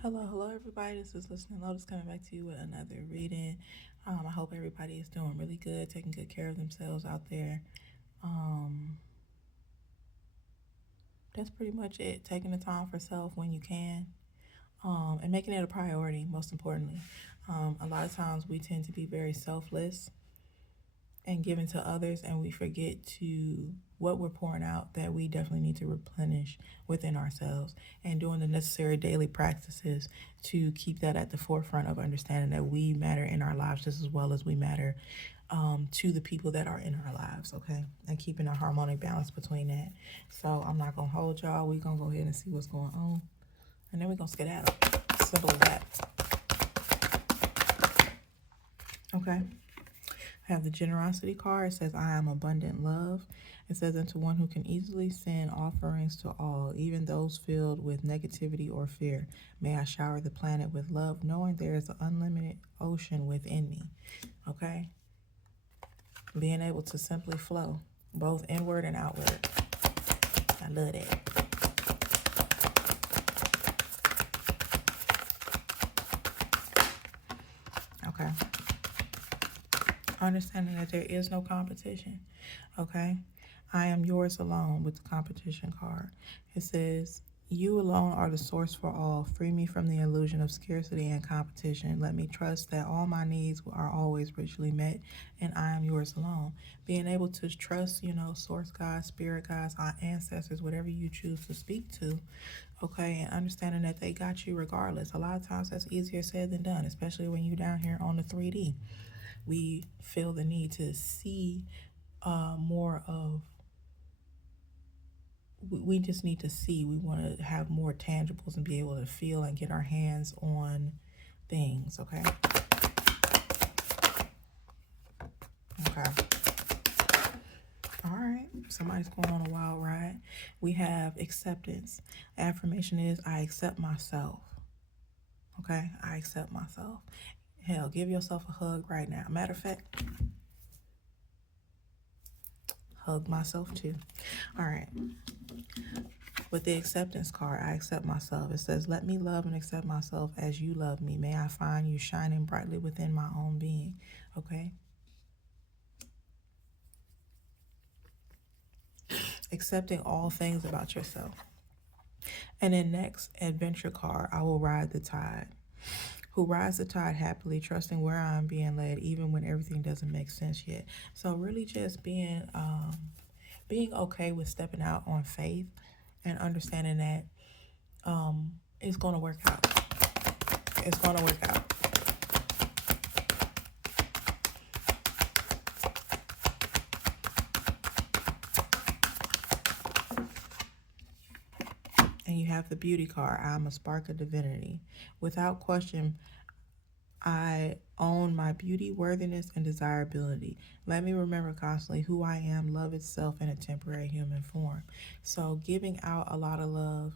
Hello, everybody. This is Listening Lotus coming back to you with another reading. I hope everybody is doing really good, taking good care of themselves out there. Um, that's pretty much it. Taking the time for self when you can, and making it a priority, most importantly. A lot of times we tend to be very selfless and giving to others, and we forget to what we're pouring out that we definitely need to replenish within ourselves, and doing the necessary daily practices to keep that at the forefront of understanding that we matter in our lives just as well as we matter to the people that are in our lives, okay? And keeping a harmonic balance between that. So I'm not gonna hold y'all. We're gonna go ahead and see what's going on, and then we're gonna skedaddle. Simple as that. Okay. I have the generosity card. It says, I am abundant love. It says, and to one who can easily send offerings to all, even those filled with negativity or fear, may I shower the planet with love, knowing there is an unlimited ocean within me. Okay? Being able to simply flow, both inward and outward. I love that. Okay. Understanding that there is no competition. Okay? I am yours alone with the competition card. It says, you alone are the source for all. Free me from the illusion of scarcity and competition. Let me trust that all my needs are always richly met, and I am yours alone. Being able to trust, source God, spirit guides, our ancestors, whatever you choose to speak to, okay, and understanding that they got you regardless. A lot of times that's easier said than done, especially when you're down here on the 3D. We feel the need to see more of, we just need to see. We want to have more tangibles and be able to feel and get our hands on things, okay? Okay. All right. Somebody's going on a wild ride. We have acceptance. Affirmation is, I accept myself. Okay? I accept myself. Hell, give yourself a hug right now. Matter of fact, hug myself too. All right. With the acceptance card, I accept myself. It says, let me love and accept myself as you love me. May I find you shining brightly within my own being. Okay? Accepting all things about yourself. And then next, adventure card, I will ride the tide. Who rides the tide happily, trusting where I'm being led, even when everything doesn't make sense yet. So really just being okay with stepping out on faith and understanding that it's going to work out. It's going to work out. And you have the beauty card. I'm a spark of divinity. Without question, I own my beauty, worthiness, and desirability. Let me remember constantly who I am, love itself in a temporary human form. So giving out a lot of love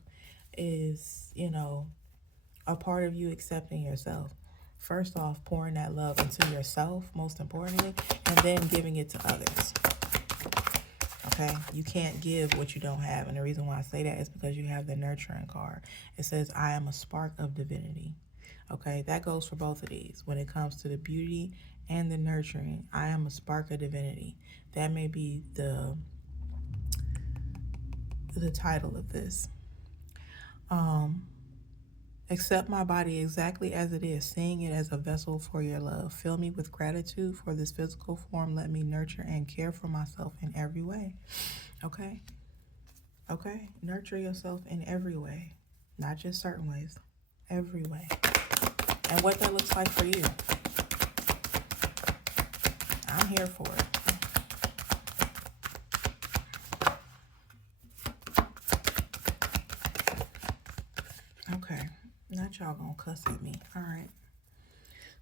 is, a part of you accepting yourself. First off, pouring that love into yourself, most importantly, and then giving it to others. Okay? You can't give what you don't have. And the reason why I say that is because you have the nurturing card. It says, I am a spark of divinity. Okay? That goes for both of these. When it comes to the beauty and the nurturing, I am a spark of divinity. That may be the title of this. Accept my body exactly as it is, seeing it as a vessel for your love. Fill me with gratitude for this physical form. Let me nurture and care for myself in every way. Okay? Okay? Nurture yourself in every way, not just certain ways, every way. And what that looks like for you, I'm here for it. Okay, not y'all gonna cuss at me. All right.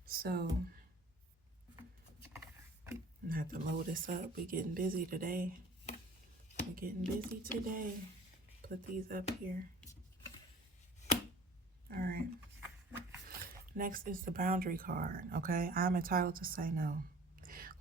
So, I have to load this up. We getting busy today. We're getting busy today. Put these up here. All right. Next is the boundary card. Okay. I'm entitled to say no.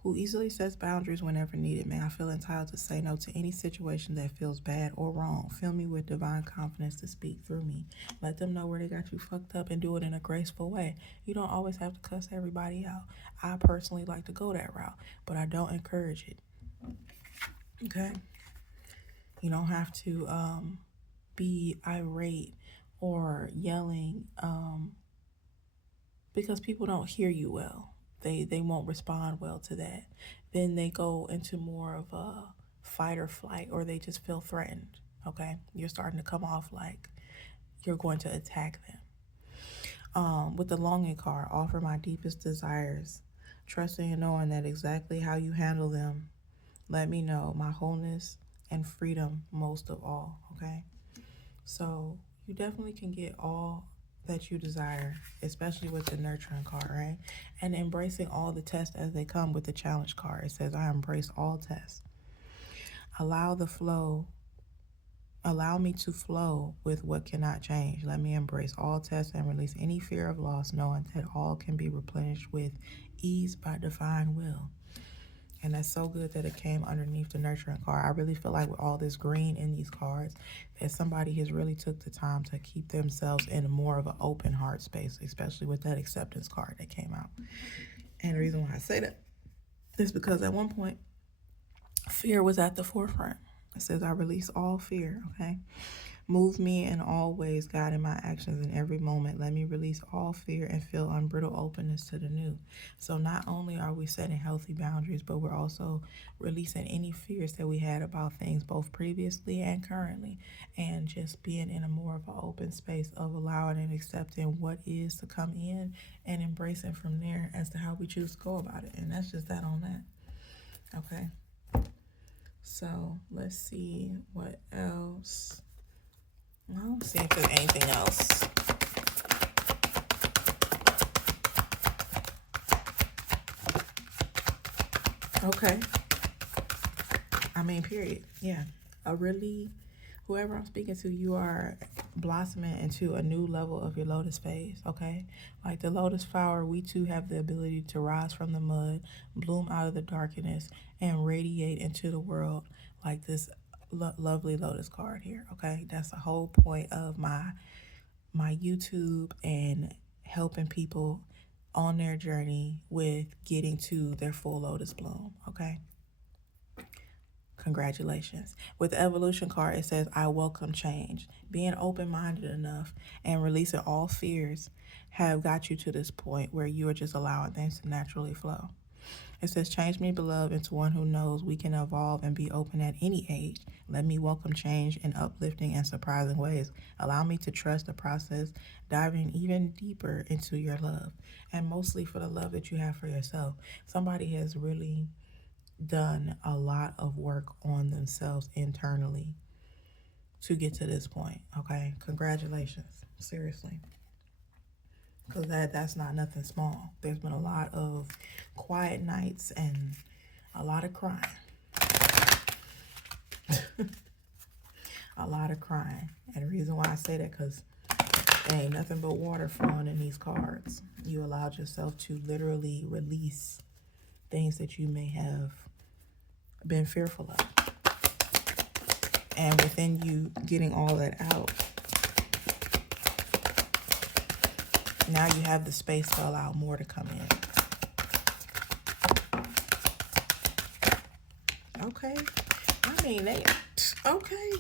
who easily sets boundaries whenever needed. May I feel entitled to say no to any situation that feels bad or wrong. Fill me with divine confidence to speak through me. Let them know where they got you fucked up and do it in a graceful way. You don't always have to cuss everybody out. I personally like to go that route, but I don't encourage it. Okay? You don't have to be irate or yelling because people don't hear you well. They won't respond well to that. Then they go into more of a fight or flight, or they just feel threatened. Okay? You're starting to come off like you're going to attack them. With the longing card, offer my deepest desires, trusting and knowing that exactly how you handle them, let me know my wholeness and freedom most of all. Okay? So you definitely can get all that you desire, especially with the nurturing card, right? And embracing all the tests as they come with the challenge card. It says, I embrace all tests. Allow the flow. Allow me to flow with what cannot change. Let me embrace all tests and release any fear of loss, knowing that all can be replenished with ease by divine will. And that's so good that it came underneath the nurturing card. I really feel like with all this green in these cards, that somebody has really took the time to keep themselves in more of an open heart space, especially with that acceptance card that came out. And the reason why I say that is because at one point, fear was at the forefront. It says, I release all fear, okay? Move me in all ways, guiding my actions in every moment. Let me release all fear and feel unbridled openness to the new. So not only are we setting healthy boundaries, but we're also releasing any fears that we had about things both previously and currently, and just being in a more of an open space of allowing and accepting what is to come in and embracing from there as to how we choose to go about it. And that's just that on that. Okay. So let's see what else. I don't see if there's anything else. Okay. I mean, period. Yeah. Whoever I'm speaking to, you are blossoming into a new level of your lotus phase, okay? Like the lotus flower, we too have the ability to rise from the mud, bloom out of the darkness, and radiate into the world like this lovely lotus card here, okay? That's the whole point of my YouTube and helping people on their journey with getting to their full lotus bloom, okay? Congratulations. With the evolution card, it says, I welcome change. Being open-minded enough and releasing all fears have got you to this point where you are just allowing things to naturally flow. It says, change me, beloved, into one who knows we can evolve and be open at any age. Let me welcome change in uplifting and surprising ways. Allow me to trust the process, diving even deeper into your love, and mostly for the love that you have for yourself. Somebody has really done a lot of work on themselves internally to get to this point, okay? Congratulations, seriously. Because that's not nothing small. There's been a lot of quiet nights and a lot of crying. A lot of crying. And the reason why I say that, because there ain't nothing but water flowing in these cards. You allowed yourself to literally release things that you may have been fearful of. And within you getting all that out, now you have the space to allow more to come in. Okay. I mean, okay.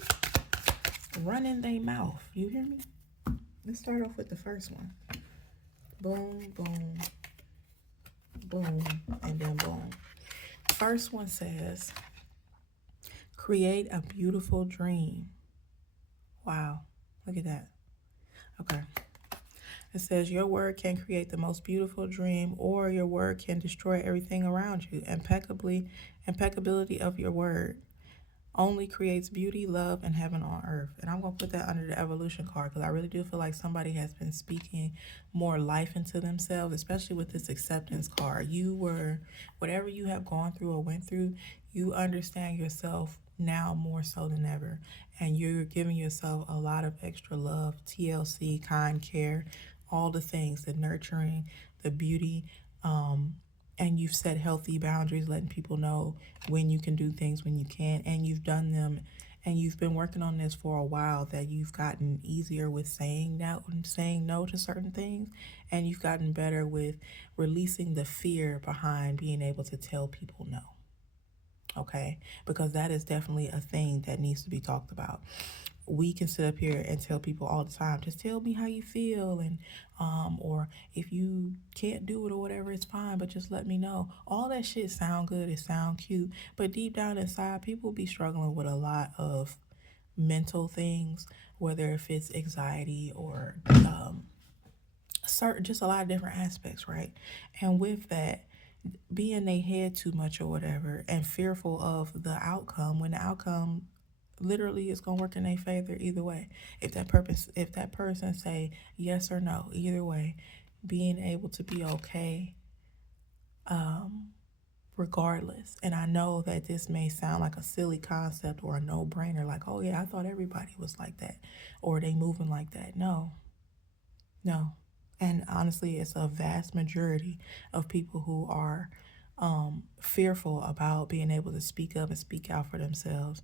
Running their mouth. You hear me? Let's start off with the first one. Boom, boom, boom, and then boom. First one says, create a beautiful dream. Wow. Look at that. Okay. It says your word can create the most beautiful dream, or your word can destroy everything around you. Impeccability of your word only creates beauty, love, and heaven on earth. And I'm going to put that under the evolution card because I really do feel like somebody has been speaking more life into themselves, especially with this acceptance card. Whatever you have gone through or went through, you understand yourself now more so than ever. And you're giving yourself a lot of extra love, TLC, kind care, all the things, the nurturing, the beauty, and you've set healthy boundaries, letting people know when you can do things, when you can't, and you've done them, and you've been working on this for a while, that you've gotten easier with saying no to certain things, and you've gotten better with releasing the fear behind being able to tell people no. Okay, because that is definitely a thing that needs to be talked about. We can sit up here and tell people all the time, just tell me how you feel, and or if you can't do it or whatever, it's fine, but just let me know. All that shit sound good, it sound cute, but deep down inside, people be struggling with a lot of mental things, whether if it's anxiety or certain, just a lot of different aspects, right? And with that, be in their head too much or whatever, and fearful of the outcome, when the outcome literally is gonna work in their favor either way. If that person say yes or no, either way, being able to be okay, regardless. And I know that this may sound like a silly concept or a no-brainer, like, oh yeah, I thought everybody was like that, or they moving like that. No. And honestly, it's a vast majority of people who are fearful about being able to speak up and speak out for themselves,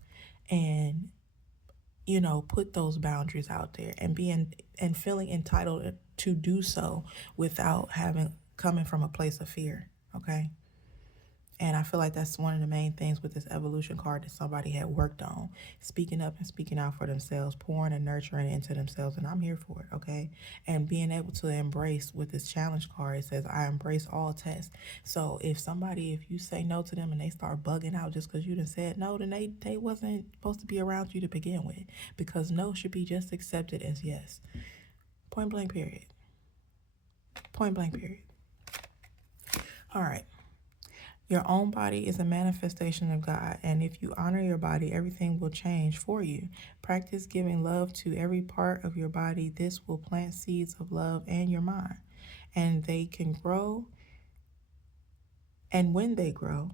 and put those boundaries out there, and being and feeling entitled to do so without having coming from a place of fear. Okay. And I feel like that's one of the main things with this evolution card that somebody had worked on, speaking up and speaking out for themselves, pouring and nurturing into themselves. And I'm here for it, okay? And being able to embrace, with this challenge card, it says, I embrace all tests. So if you say no to them and they start bugging out just because you done said no, then they wasn't supposed to be around you to begin with, because no should be just accepted as yes. Point blank, period. Point blank, period. All right. Your own body is a manifestation of God, and if you honor your body, everything will change for you. Practice giving love to every part of your body. This will plant seeds of love in your mind, and they can grow. And when they grow,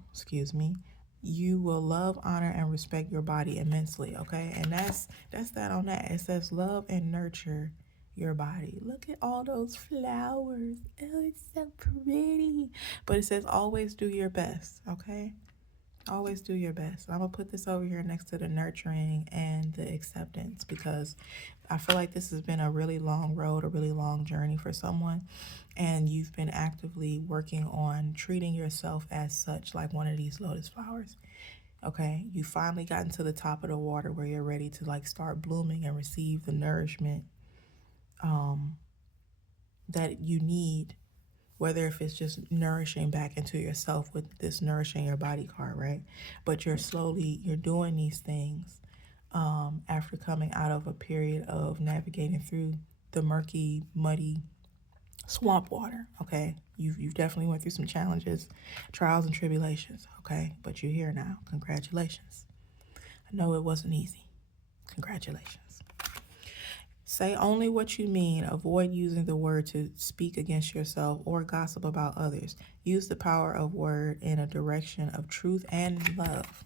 you will love, honor, and respect your body immensely. Okay, and that's that on that. It says love and nurture your body. Look at all those flowers. Oh, it's so pretty. But it says always do your best. Okay, always do your best. I'm gonna put this over here next to the nurturing and the acceptance, because I feel like this has been a really long road, a really long journey for someone, and you've been actively working on treating yourself as such, like one of these lotus flowers. Okay, you finally gotten to the top of the water where you're ready to like start blooming and receive the nourishment that you need, whether if it's just nourishing back into yourself with this nourishing your body card, right? But you're doing these things after coming out of a period of navigating through the murky, muddy swamp water. Okay, you've definitely went through some challenges, trials and tribulations. Okay, but you're here now. Congratulations. I know it wasn't easy. Congratulations. Say only what you mean. Avoid using the word to speak against yourself or gossip about others. Use the power of word in a direction of truth and love.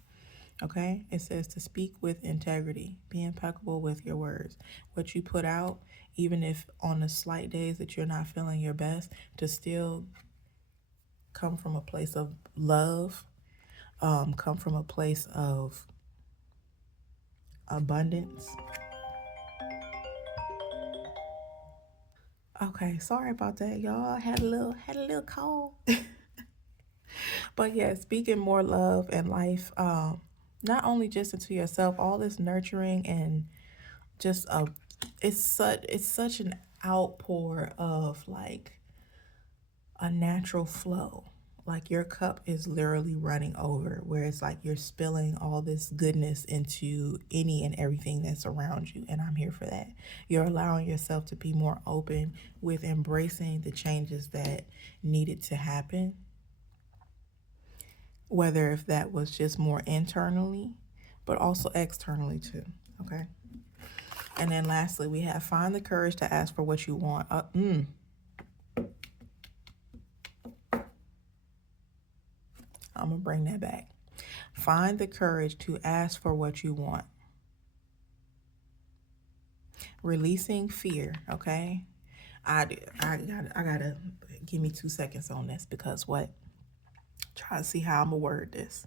Okay? It says to speak with integrity. Be impeccable with your words. What you put out, even if on the slight days that you're not feeling your best, to still come from a place of love, come from a place of abundance. Okay, sorry about that, y'all. I had a little cold. But yeah, speaking more love and life, not only just into yourself, all this nurturing, and just it's such an outpour of like a natural flow. Like your cup is literally running over, where it's like you're spilling all this goodness into any and everything that's around you. And I'm here for that. You're allowing yourself to be more open with embracing the changes that needed to happen, whether if that was just more internally, but also externally too. Okay. And then lastly, we have find the courage to ask for what you want. I'm going to bring that back. Find the courage to ask for what you want. Releasing fear, okay? I gotta give me 2 seconds on this, because what? Try to see how I'm gonna word this.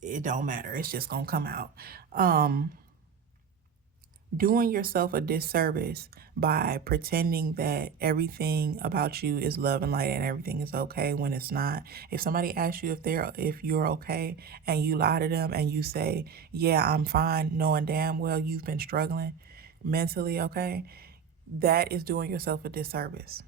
It don't matter. It's just gonna come out. Um, Doing yourself a disservice by pretending that everything about you is love and light and everything is okay when it's not. If somebody asks you if you're okay and you lie to them and you say, "Yeah, I'm fine," knowing damn well you've been struggling mentally, okay? That is doing yourself a disservice.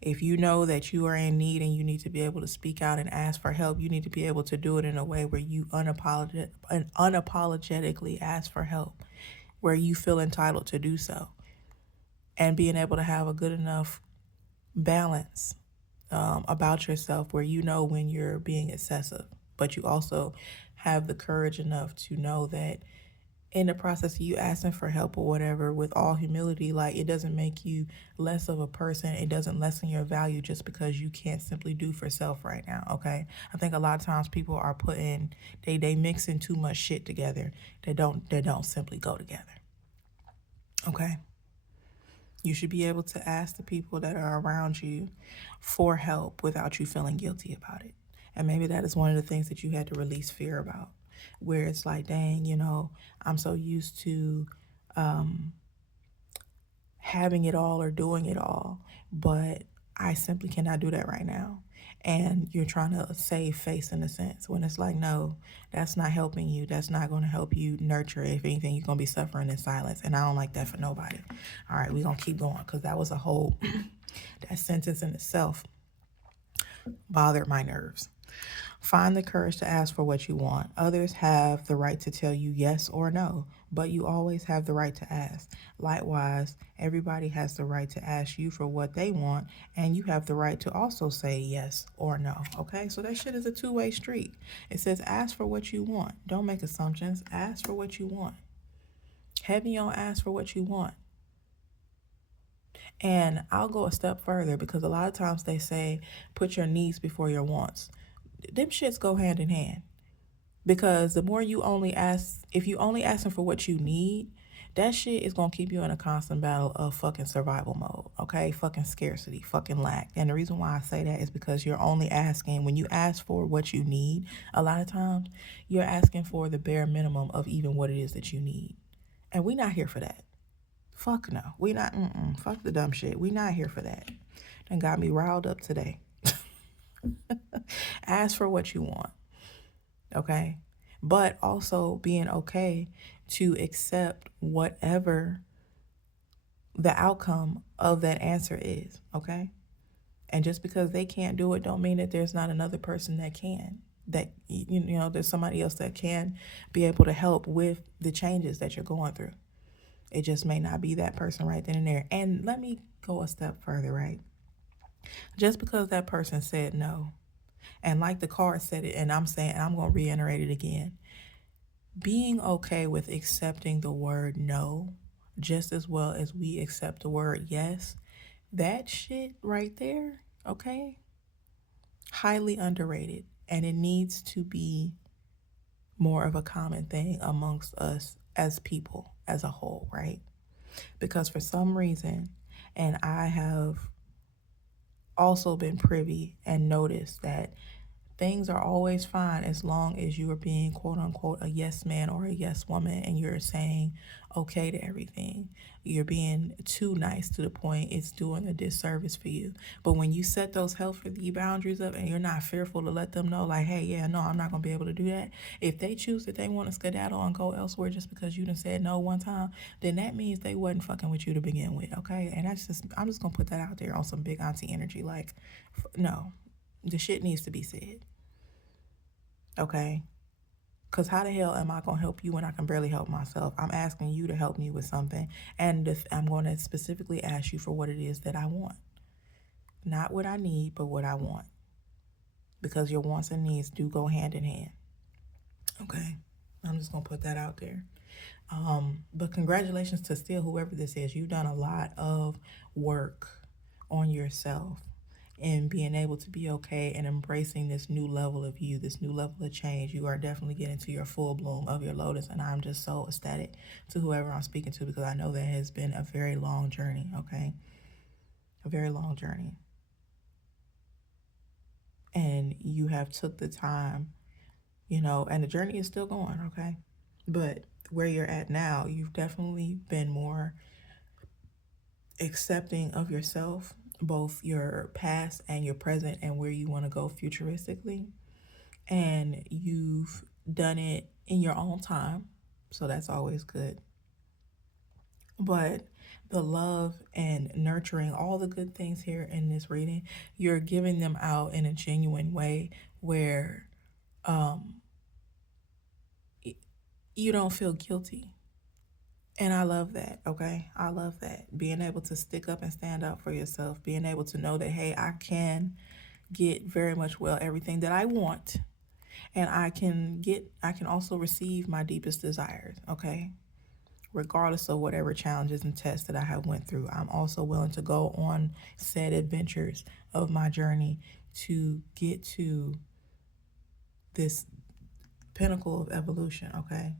If you know that you are in need and you need to be able to speak out and ask for help, you need to be able to do it in a way where you unapologetically ask for help, where you feel entitled to do so, and being able to have a good enough balance about yourself where you know when you're being excessive, but you also have the courage enough to know that in the process of you asking for help or whatever, with all humility, like, it doesn't make you less of a person. It doesn't lessen your value just because you can't simply do for self right now. Okay, I think a lot of times people are putting they mixing too much shit together. They don't simply go together. Okay, you should be able to ask the people that are around you for help without you feeling guilty about it. And maybe that is one of the things that you had to release fear about, where it's like, dang, I'm so used to having it all or doing it all, but I simply cannot do that right now. And you're trying to save face in a sense when it's like, no, that's not helping you. That's not going to help you nurture it. If anything, you're going to be suffering in silence. And I don't like that for nobody. All right, we're going to keep going because that was a whole, that sentence in itself bothered my nerves. Find the courage to ask for what you want. Others have the right to tell you yes or no, but you always have the right to ask. Likewise, everybody has the right to ask you for what they want, and you have the right to also say yes or no. Okay, so that shit is a two-way street. It says ask for what you want. Don't make assumptions. Ask for what you want. Heavy on ask for what you want. And I'll go a step further because a lot of times they say put your needs before your wants. Them shits go hand in hand. Because the more you only ask, if you only asking for what you need, that shit is gonna keep you in a constant battle of fucking survival mode, okay? Fucking scarcity, fucking lack. And the reason why I say that is because you're only asking, when you ask for what you need, a lot of times you're asking for the bare minimum of even what it is that you need. And we not here for that. Fuck no. We not, fuck the dumb shit. We not here for that. Done got me riled up today. Ask for what you want, okay? But also being okay to accept whatever the outcome of that answer is, okay? And just because they can't do it don't mean that there's not another person that can. That there's somebody else that can be able to help with the changes that you're going through. It just may not be that person right then and there. And let me go a step further, right? Just because that person said no, and like the card said it, and I'm saying, I'm going to reiterate it again, being okay with accepting the word no just as well as we accept the word yes, that shit right there, okay, highly underrated. And it needs to be more of a common thing amongst us as people as a whole, right? Because for some reason, and I have also been privy and noticed that things are always fine as long as you are being quote unquote a yes man or a yes woman and you're saying okay to everything. You're being too nice to the point it's doing a disservice for you. But when you set those healthy boundaries up and you're not fearful to let them know, like, hey, yeah, no, I'm not going to be able to do that. If they choose that they want to skedaddle and go elsewhere just because you done said no one time, then that means they wasn't fucking with you to begin with, okay? And I'm just going to put that out there on some big auntie energy. Like, no, the shit needs to be said. Okay? Because how the hell am I going to help you when I can barely help myself? I'm asking you to help me with something. And I'm going to specifically ask you for what it is that I want. Not what I need, but what I want. Because your wants and needs do go hand in hand. Okay? I'm just going to put that out there. But congratulations to still whoever this is. You've done a lot of work on yourself and being able to be okay and embracing this new level of you, this new level of change. You are definitely getting to your full bloom of your lotus, and I'm just so ecstatic to whoever I'm speaking to because I know that has been a very long journey, okay? A very long journey. and you have took the time, and the journey is still going, okay? But where you're at now, you've definitely been more accepting of yourself, both your past and your present, and where you want to go futuristically. And you've done it in your own time. So that's always good. But the love and nurturing, all the good things here in this reading, you're giving them out in a genuine way where um, you don't feel guilty. And I love that, okay? I love that. Being able to stick up and stand up for yourself, being able to know that, hey, I can get very much well everything that I want. And I can also receive my deepest desires, okay? Regardless of whatever challenges and tests that I have went through, I'm also willing to go on said adventures of my journey to get to this pinnacle of evolution, okay?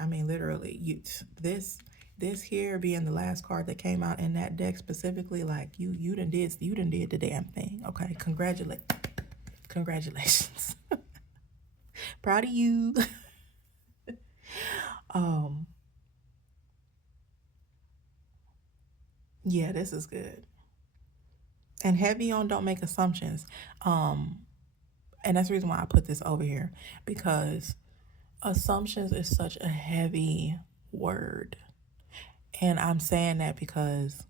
I mean, literally, this here being the last card that came out in that deck specifically, like you done did the damn thing. Okay, congratulations, proud of you. um, yeah, this is good and heavy on don't make assumptions. Um, and that's the reason why I put this over here, because assumptions is such a heavy word. And I'm saying that because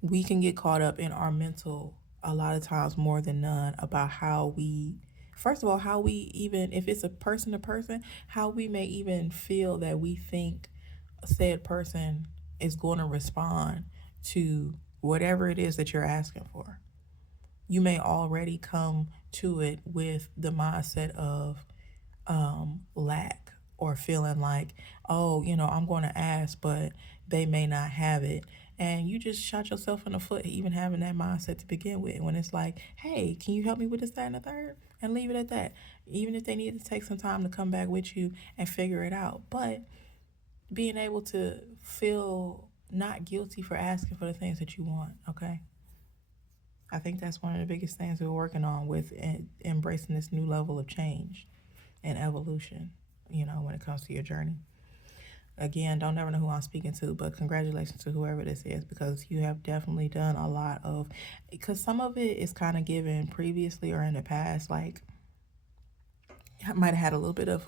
we can get caught up in our mental a lot of times more than none about how we, first of all, how we even, if it's a person to person, how we may even feel that we think said person is going to respond to whatever it is that you're asking for. You may already come to it with the mindset of lack, or feeling like, oh, I'm going to ask, but they may not have it. And you just shot yourself in the foot, even having that mindset to begin with, when it's like, hey, can you help me with this, that, and the third? And leave it at that. Even if they need to take some time to come back with you and figure it out. But being able to feel not guilty for asking for the things that you want, okay? I think that's one of the biggest things we're working on with embracing this new level of change and evolution, when it comes to your journey. Again, don't never know who I'm speaking to, but congratulations to whoever this is, because you have definitely done a lot of, because some of it is kind of given previously or in the past, like I might have had a little bit of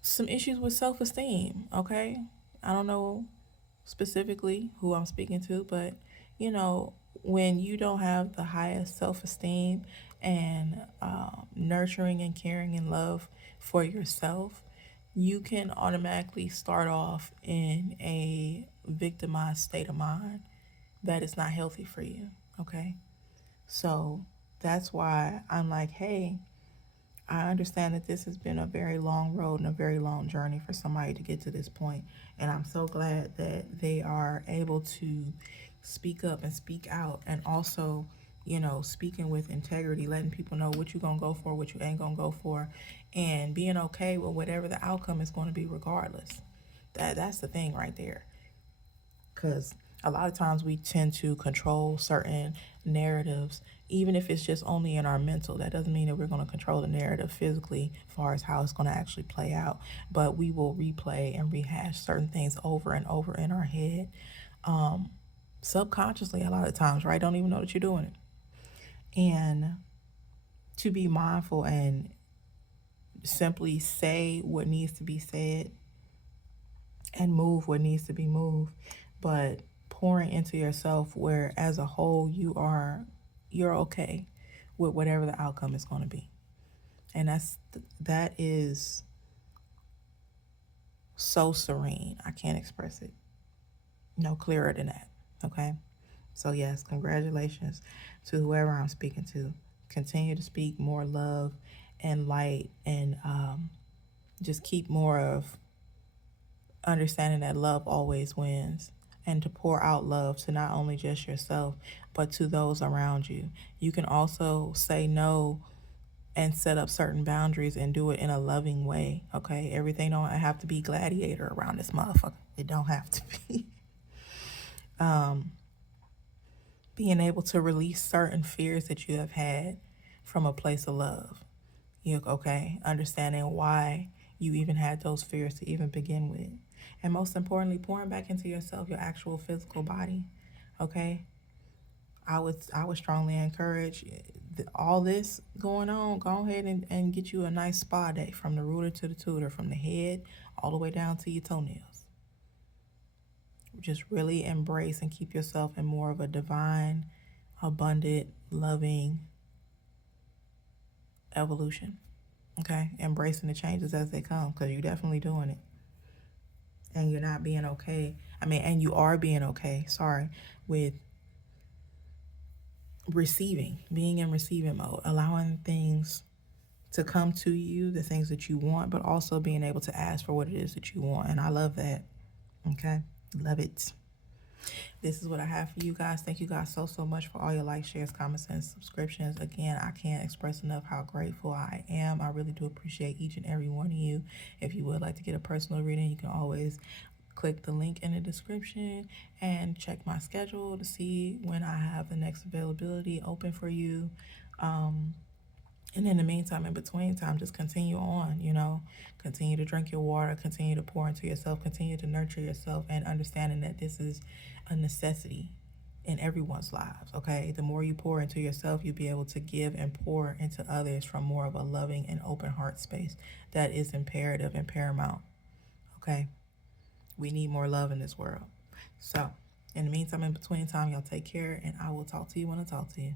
some issues with self-esteem, okay? I don't know specifically who I'm speaking to, but when you don't have the highest self esteem and nurturing and caring and love for yourself, you can automatically start off in a victimized state of mind that is not healthy for you, okay? So that's why I'm like, hey, I understand that this has been a very long road and a very long journey for somebody to get to this point. And I'm so glad that they are able to speak up and speak out, and also, speaking with integrity, letting people know what you're going to go for, what you ain't going to go for, and being okay with whatever the outcome is going to be regardless. That's the thing right there. Because a lot of times we tend to control certain narratives, even if it's just only in our mental. That doesn't mean that we're going to control the narrative physically as far as how it's going to actually play out, but we will replay and rehash certain things over and over in our head, subconsciously a lot of times, right? Don't even know that you're doing it. And to be mindful and simply say what needs to be said and move what needs to be moved, but pouring into yourself where as a whole you're okay with whatever the outcome is going to be. And that is so serene. I can't express it no clearer than that. Okay? So yes, congratulations to whoever I'm speaking to. Continue to speak more love and light, and just keep more of understanding that love always wins, and to pour out love to not only just yourself, but to those around you. You can also say no and set up certain boundaries and do it in a loving way, okay? Everything don't have to be gladiator around this motherfucker. It don't have to be. Being able to release certain fears that you have had from a place of love. Okay? Understanding why you even had those fears to even begin with. And most importantly, pouring back into yourself, your actual physical body. Okay? I would strongly encourage all this going on. Go ahead and get you a nice spa day, from the rooter to the tutor, from the head all the way down to your toenails. Just really embrace and keep yourself in more of a divine, abundant, loving evolution. Okay? Embracing the changes as they come, because you're definitely doing it. And you're not being okay. And you are being okay, with being in receiving mode, allowing things to come to you, the things that you want, but also being able to ask for what it is that you want. And I love that. Okay? Love it. This is what I have for you guys. Thank you guys so much for all your likes, shares, comments, and subscriptions. Again, I can't express enough how grateful I am. I really do appreciate each and every one of you. If you would like to get a personal reading, you can always click the link in the description and check my schedule to see when I have the next availability open for you. And in the meantime, in between time, just continue on, continue to drink your water, continue to pour into yourself, continue to nurture yourself, and understanding that this is a necessity in everyone's lives, okay? The more you pour into yourself, you'll be able to give and pour into others from more of a loving and open heart space. That is imperative and paramount, okay? We need more love in this world. So, in the meantime, in between time, y'all take care, and I will talk to you when I talk to you.